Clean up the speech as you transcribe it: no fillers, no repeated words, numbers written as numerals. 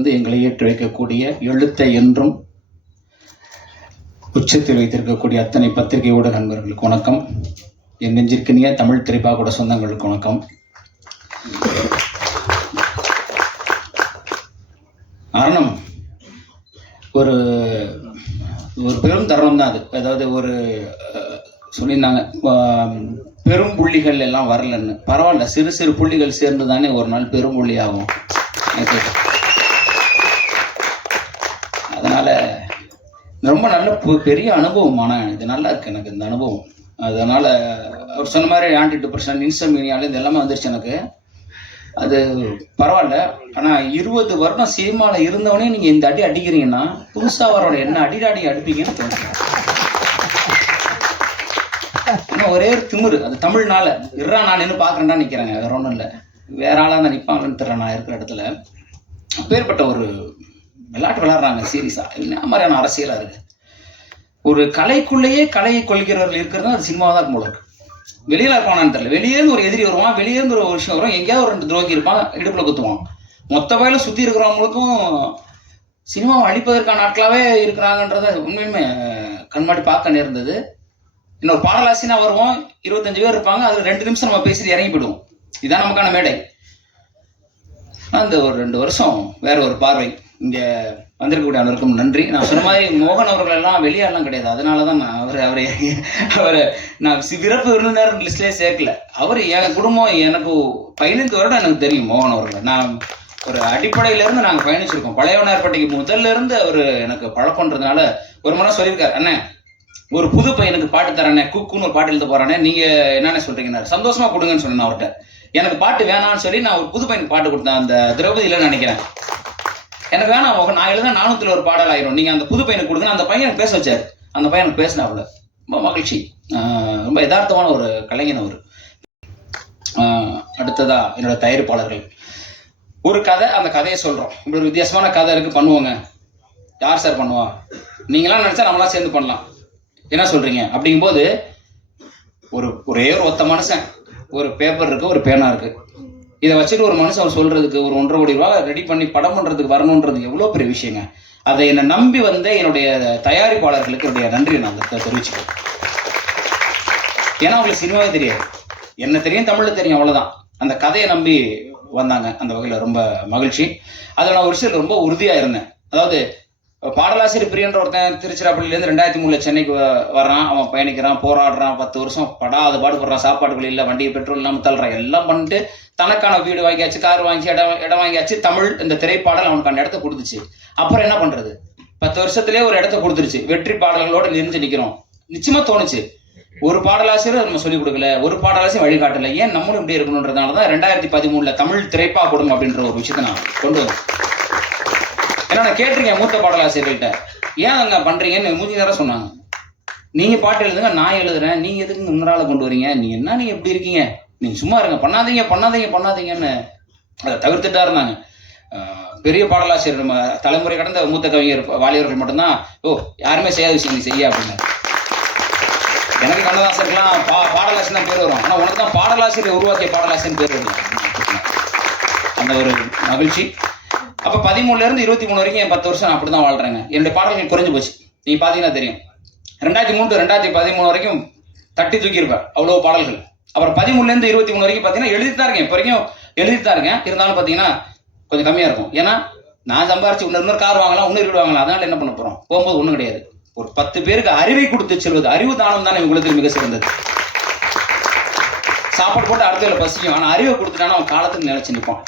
உயரத்திலிருந்து எங்களை ஏற்றி வைக்கக்கூடிய, எழுத்தை என்றும் உச்சத்தில் வைத்திருக்கக்கூடிய அத்தனை பத்திரிகை ஊடக நண்பர்களுக்கு வணக்கம். என் நெஞ்சிற்கினிய தமிழ் திரைப்பாக்கூட சொந்தங்களுக்கு வணக்கம். காரணம் ஒரு பெரும் தருணம் தான் அது. அதாவது ஒரு சொல்லியிருந்தாங்க, பெரும் புள்ளிகள் எல்லாம் வரலன்னு. பரவாயில்ல, சிறு சிறு புள்ளிகள் சேர்ந்து தானே ஒரு நாள் பெரும் புள்ளி ஆகும். அதனால ரொம்ப நல்ல பெரிய அனுபவமான இது. நல்லா இருக்கு எனக்கு இந்த அனுபவம். அதனால அவர் சொன்ன மாதிரி ஆன்டி டிப்ரெஷன், இன்சோம்னியா இது எல்லாமே வந்துருச்சு எனக்கு. அது பரவாயில்ல. ஆனால் 20 வருடம் சினிமாவில் இருந்தவனே நீங்கள் இந்த அடி அடிக்கிறீங்கன்னா புதுசாக வரவட என்ன அடிடாடி அடிப்பீங்கன்னு தோணுங்க. இன்னும் ஒரே ஒரு திமிரு, அது தமிழ்னால நான் நின்று பார்க்குறேன்டா நிற்கிறேங்க, வேற ஒன்றும் இல்லை. வேற ஆளாக தான் நிற்பாங்கன்னு தெரியல. நான் இருக்கிற இடத்துல அப்பேற்பட்ட ஒரு விளையாட்டு விளையாடுறாங்க சீரியஸா. என்ன மாதிரியான அரசியலாக இருக்கு. ஒரு கலைக்குள்ளேயே கலையை கொள்கிறவர்கள் இருக்கிறது அது சினிமாவாக தான் போல இருக்கு. வெளியில இருப்பானான்னு தெரியல. வெளியேருந்து ஒரு எதிரி வருவான், வெளியேருந்து ஒரு விஷயம் வரும், எங்கேயாவது ஒரு 2 துரோகி இருப்பான், இடுப்புல குத்துவான். மொத்த வயல சுற்றி இருக்கிறவங்களுக்கும் சினிமாவை அழிப்பதற்கான ஆட்களாகவே இருக்கிறாங்கன்றத உண்மையுமே கண்மாடி பார்க்க நேர்ந்தது. இன்னொரு பாடலாசினா வருவோம், 25 பேர் இருப்பாங்க, அதில் 2 நிமிஷம் நம்ம பேசிட்டு இறங்கி போயிடுவோம். இதுதான் நமக்கான மேடை. அந்த ஒரு 2 வருஷம் வேற ஒரு பார்வை. இங்கே வந்திருக்கக்கூடிய அனைவருக்கும் நன்றி. நான் சொன்ன மாதிரி மோகன் அவர்கள் எல்லாம் வெளியாடலாம் கிடையாது. அதனால தான் நான் அவரை நான் சிறப்பு விருந்தினர் லிஸ்ட்லேயே சேர்க்கல. அவர் என் குடும்பம், எனக்கு 15 வருடம் எனக்கு தெரியும் மோகன் அவர்களை. நான் ஒரு அடிப்படையிலேருந்து நாங்கள் பயணிச்சிருக்கோம். பழையவனார்பட்டிக்கு முதல்ல இருந்து அவர் எனக்கு பழக்கன்றதுனால ஒரு முறை சொல்லியிருக்காரு, அண்ணே ஒரு புது பையனுக்கு பாட்டு தரேனே, குக்குன்னு ஒரு பாட்டு எழுத போறானே, நீங்க என்னென்ன சொல்றீங்கன்னா சந்தோஷமா கொடுங்கன்னு சொன்னேன் அவர்கிட்ட. எனக்கு பாட்டு வேணான்னு சொல்லி நான் ஒரு புது பையனுக்கு பாட்டு கொடுத்தேன். அந்த திரௌபதியில நினைக்கிறேன். எனக்கு வேணாம், நான் எழுத 400 ஒரு பாடல் ஆயிரும், நீங்க அந்த புது பையனுக்கு கொடுங்க. அந்த பையன் பேச வச்சாரு. அந்த பையனுக்கு பேசினாப்புல ரொம்ப மகிழ்ச்சி. ரொம்ப யதார்த்தமான ஒரு கலைஞன் அவர். அடுத்ததா என்னோட தயாரிப்பாளர்கள் ஒரு கதை, அந்த கதையை சொல்றோம். இப்படி ஒரு வித்தியாசமான கதை இருக்கு, பண்ணுவோங்க. யார் சார் பண்ணுவா? நீங்களாம் நினைச்சா நம்மளாம் சேர்ந்து பண்ணலாம், என்ன சொல்றீங்க? அப்படிங்கும்போது ஒரே ஒரு ஒத்த மனுஷன், ஒரு பேப்பர் இருக்கு, ஒரு பேனா இருக்கு. இதை வச்சுட்டு ஒரு மனுஷன் அவர் சொல்றதுக்கு ஒரு 1.5 கோடி ரூபாய் ரெடி பண்ணி படம் பண்றதுக்கு வரணுன்றது எவ்வளோ பெரிய விஷயங்க. அதை என்னை நம்பி வந்த என்னுடைய தயாரிப்பாளர்களுக்கு என்னுடைய நன்றி நான் தெரிவிச்சுக்கிறேன். ஏன்னா அவங்களுக்கு சினிமாவே தெரியாது, என்ன தெரியும், தமிழ்ல தெரியும், அவ்வளவுதான். அந்த கதையை நம்பி வந்தாங்க. அந்த வகையில் ரொம்ப மகிழ்ச்சி. அதில் நான் ஒரு விஷயம் ரொம்ப உறுதியா இருந்தேன். அதாவது பாடலாசிரியர் பிரியன்ற ஒருத்தன் திருச்சிராப்பள்ளியிலேருந்து 2003 சென்னைக்கு வர்றான். அவன் பயணிக்கிறான், போராடுறான், 10 வருஷம் படாத பாடுபடுறான். சாப்பாடுகள் இல்லை, வண்டியை பெட்ரோல் இல்லாமல் தள்ளுறான். எல்லாம் பண்ணிட்டு தனக்கான வீடு வாங்கியாச்சு, கார் வாங்கி, இடம் வாங்கியாச்சு. தமிழ் இந்த திரைப்பாடல் அவனுக்கு அந்த இடத்த கொடுத்துச்சு. அப்புறம் என்ன பண்றது? 10 வருஷத்துலேயே ஒரு இடத்த கொடுத்துருச்சு. வெற்றி பாடல்களோட நின்று நிற்கிறோம். நிச்சயமா தோணுச்சு, ஒரு பாடலாசிரியர் நம்ம சொல்லிக் கொடுக்கல, ஒரு பாடலாசிரியர் வழிகாட்டல, ஏன் நம்மளும் இப்படி இருக்கணுன்றதுனால தான் 2013 தமிழ் திரைப்பாக்கூடம் அப்படின்ற ஒரு விஷயத்தை நான் கொண்டு வந்தேன். ஏன்னா நான் கேட்டிருக்கேன் மூத்த பாடலாசிரியர்கள்ட்ட, ஏன் அங்க பண்றீங்கன்னு மூஞ்சி நேரம் சொன்னாங்க. நீங்க பாட்டு எழுதுங்க, நான் எழுதுறேன், நீங்க எதுக்கு முன்னால கொண்டு வரீங்க, நீங்க எப்படி இருக்கீங்க, நீங்க சும்மா இருங்க, பண்ணாதீங்கன்னு அதை தவிர்த்துட்டா இருந்தாங்க. பெரிய பாடலாசிரியர், நம்ம தலைமுறை கடந்த மூத்த கவிஞர் வாலியவர்கள் மட்டும்தான், யாருமே செய்யாத விஷயம் நீ செய்ய அப்படின்னு. எனக்கு கண்ணதாசருக்குலாம் பாடலாசிரியர் தான் பேர் வரும், ஆனா உனக்கு தான் பாடலாசிரியர் உருவாக்கிய பாடலாசிரியர் பேர் வரும். அந்த ஒரு மகிழ்ச்சி. அப்போ 13 இருந்து 23 வரைக்கும் என் 10 வருஷம் நான் அப்படிதான் வாழ்றேங்க. என்னுடைய பாடல்கள் குறைஞ்சு போச்சு. நீங்க பாத்தீங்கன்னா தெரியும், 2003 to 2013 வரைக்கும் தட்டி தூக்கியிருப்பேன், அவ்வளோ பாடல்கள். அப்புறம் 13 இருந்து 23 வரைக்கும் பார்த்தீங்கன்னா எழுதிட்டு தான் இருக்கேன். இப்போ வரைக்கும் எழுதிட்டு தான் இருக்கேன். இருந்தாலும் பார்த்தீங்கன்னா கொஞ்சம் கம்மியா இருக்கும். ஏன்னா நான் சம்பாரிச்சு இன்னொரு கார் வாங்கலாம், இன்னொரு வீடு வாங்கலாம். அதனால என்ன பண்ண போறோம்? போகும்போது ஒன்றும் கிடையாது. ஒரு 10 பேருக்கு அறிவை கொடுத்து செல்வது, அறிவு தானம் தானே உங்களுக்கு மிக சிறந்தது. சாப்பாடு போட்டு அடுத்த பசிக்கும், ஆனால் அறிவை கொடுத்துட்டானா அவன் காலத்துக்கு நிலைச்சு நிற்பான்.